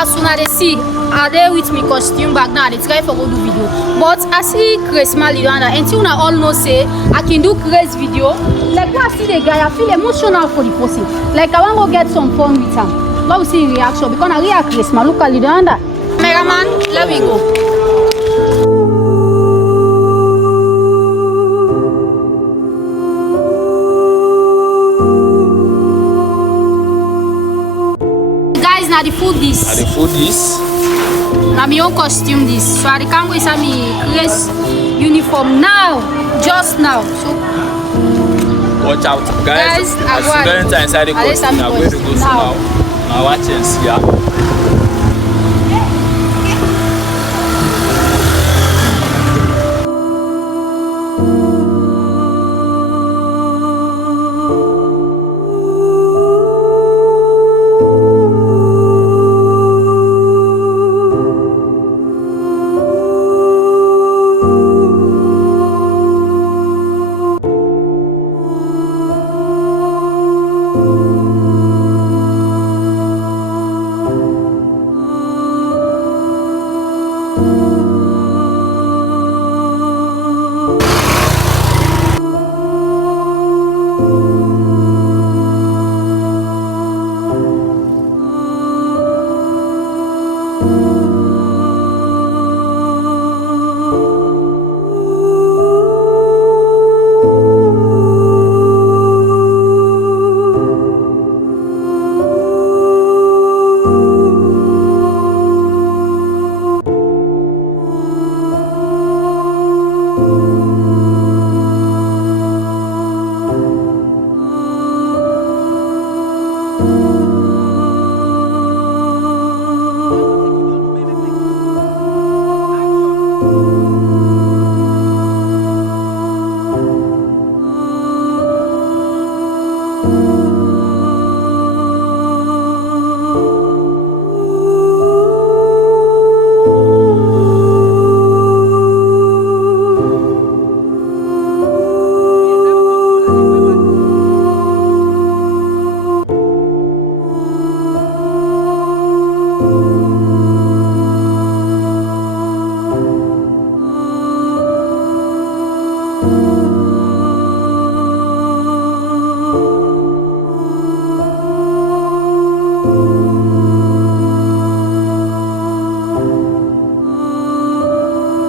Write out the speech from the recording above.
as soon as they see, are they with me costume bag now? They try for go do video. But I see Grace Malianda, and until now all know say I can do Grace video. Like when I see the guy, I feel emotional for the person. Like I want to go get some fun with him. Let me see reaction because I react Grace Mal. Look at Lianda. Cameraman, let me go. Now the food this. The food is. Now my own costume this. So I can't wait for me Grace uniform now, just now. So watch out, guys. As you enter inside the costume, I'm going to go now. Now watch and see ya.